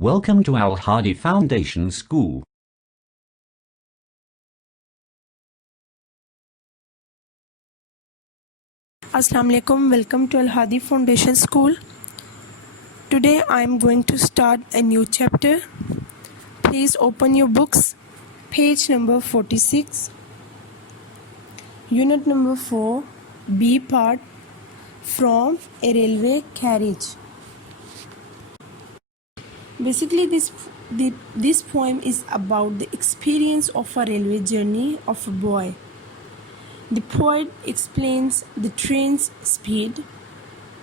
Welcome to Al Hadi Foundation School. Assalamu alaikum. Welcome to Al Hadi Foundation School. Today I am going to start a new chapter. Please open your books. Page number 46. Unit number 4. B part. From a railway carriage. Basically this poem is about the experience of a railway journey of a boy. The poet explains the train's speed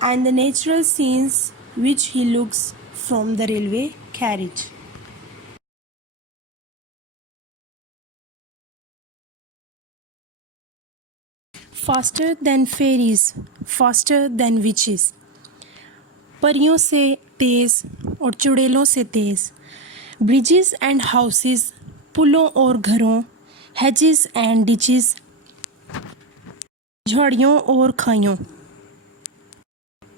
and the natural scenes which he looks from the railway carriage. Faster than fairies, faster than witches. परियों से तेज़ और चुड़ैलों से तेज़. Bridges and houses, पुलों और घरों. Hedges and ditches, झाड़ियों और खाइयों.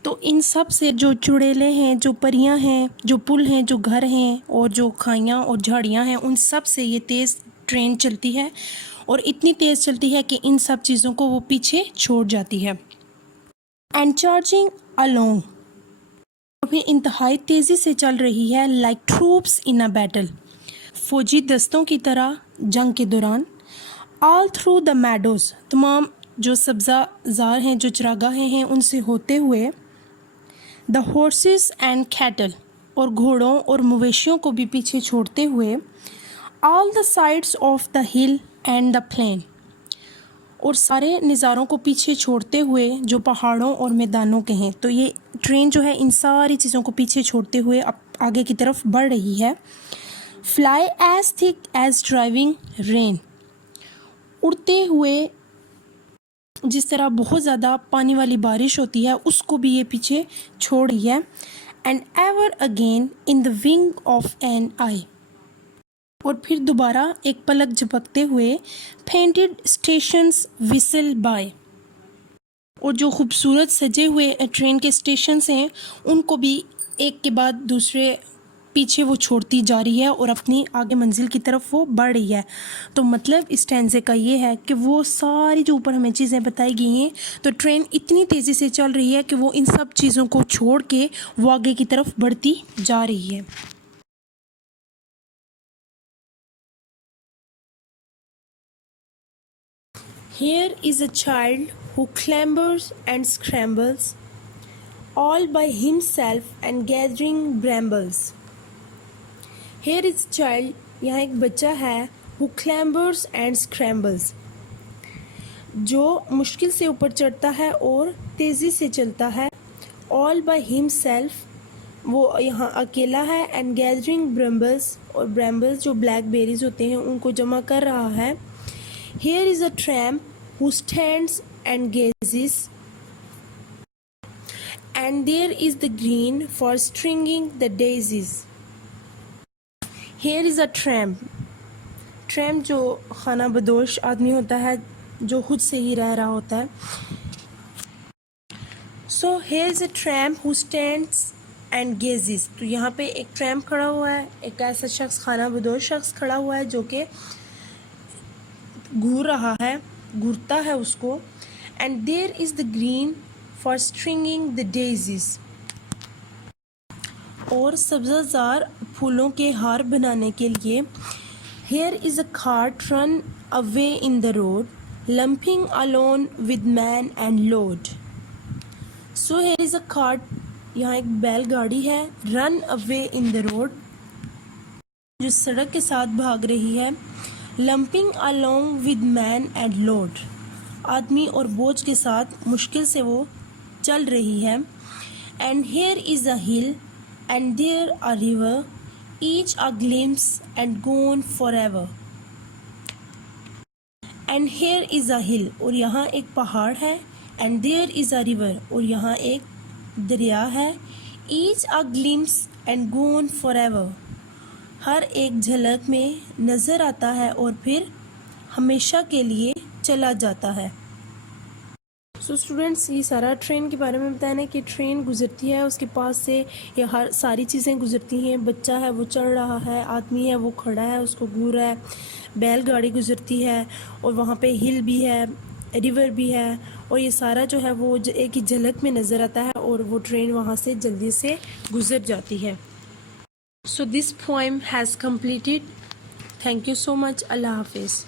तो इन सब से जो चुड़ैलें हैं, जो परियां हैं, जो पुल हैं, जो घर हैं और जो खाइयाँ और झाड़ियाँ हैं, उन सब से ये तेज़ ट्रेन चलती है और इतनी तेज़ चलती है कि इन सब चीज़ों को वो पीछे छोड़ जाती है. एंड चार्जिंग अलोंग, फिर इंतहाई तेज़ी से चल रही है. Like troops in a battle, फौजी दस्तों की तरह जंग के दौरान. ऑल थ्रू द मैडोज़, तमाम जो सब्ज़ाज़ार हैं, जो चरागाहें हैं, उनसे होते हुए. द हॉर्सेस एंड कैटल, और घोड़ों और मवेशियों को भी पीछे छोड़ते हुए. All the sides of the hill and the plain, और सारे नज़ारों को पीछे छोड़ते हुए जो पहाड़ों और मैदानों के हैं. तो ये ट्रेन जो है इन सारी चीज़ों को पीछे छोड़ते हुए अब आगे की तरफ बढ़ रही है. Fly as thick as driving rain, उड़ते हुए जिस तरह बहुत ज़्यादा पानी वाली बारिश होती है, उसको भी ये पीछे छोड़ रही है. And ever again in the wink of an eye, और फिर दोबारा एक पलक झपकते हुए. पेंटेड स्टेशंस विसल बाय, और जो खूबसूरत सजे हुए ट्रेन के स्टेशंस हैं, उनको भी एक के बाद दूसरे पीछे वो छोड़ती जा रही है और अपनी आगे मंजिल की तरफ वो बढ़ रही है. तो मतलब इस स्टैंज़े का ये है कि वो सारी जो ऊपर हमें चीज़ें बताई गई हैं, तो ट्रेन इतनी तेज़ी से चल रही है कि वो इन सब चीज़ों को छोड़ के वो आगे की तरफ बढ़ती जा रही है. Here is a child who clambers and scrambles all by himself and gathering brambles. Here is a child, यहाँ एक बच्चा है, who clambers and scrambles, जो मुश्किल से ऊपर चढ़ता है और तेज़ी से चलता है. all by himself, वो यहाँ अकेला है. and gathering brambles, और brambles जो blackberries होते हैं उनको जमा कर रहा है. Here is a tramp who stands and gazes, and there is the green for stringing the daisies. Here is a tramp. Tramp जो खाना बदोश आदमी होता है, जो खुद से ही रह रहा होता है. So here is a tramp who stands and gazes. तो यहाँ पे एक ट्रैम्प खड़ा हुआ है, एक ऐसा शख्स, खाना बदोश शख्स खड़ा हुआ है जो कि घूर रहा है, घूरता है उसको. And there is the green for stringing the daisies, और सब्ज़ाज़ार फूलों के हार बनाने के लिए. Here is a cart run away in the road, lumping along with man and load. So here is a cart, यहाँ एक बैलगाड़ी है. Run away in the road, जो सड़क के साथ भाग रही है. Lumping along with man and load, आदमी और बोझ के साथ मुश्किल से वो चल रही है. And here is a hill and there a river, each a glimpse and gone for ever. And here is a hill, और यहाँ एक पहाड़ है. And there is a river, और यहाँ एक दरिया है. Each a glimpse and gone for ever, हर एक झलक में नज़र आता है और फिर हमेशा के लिए चला जाता है. सो स्टूडेंट्स, ये सारा ट्रेन के बारे में बताना है कि ट्रेन गुजरती है, उसके पास से ये हर सारी चीज़ें गुजरती हैं। बच्चा है वो चढ़ रहा है, आदमी है वो खड़ा है, उसको घूर रहा है, बैलगाड़ी गुजरती है और वहाँ पे हिल भी है, रिवर भी है, और ये सारा जो है वो एक ही झलक में नज़र आता है और वो ट्रेन वहाँ से जल्दी से गुजर जाती है। So this poem has completed. Thank you so much. अल्लाह हाफिज़।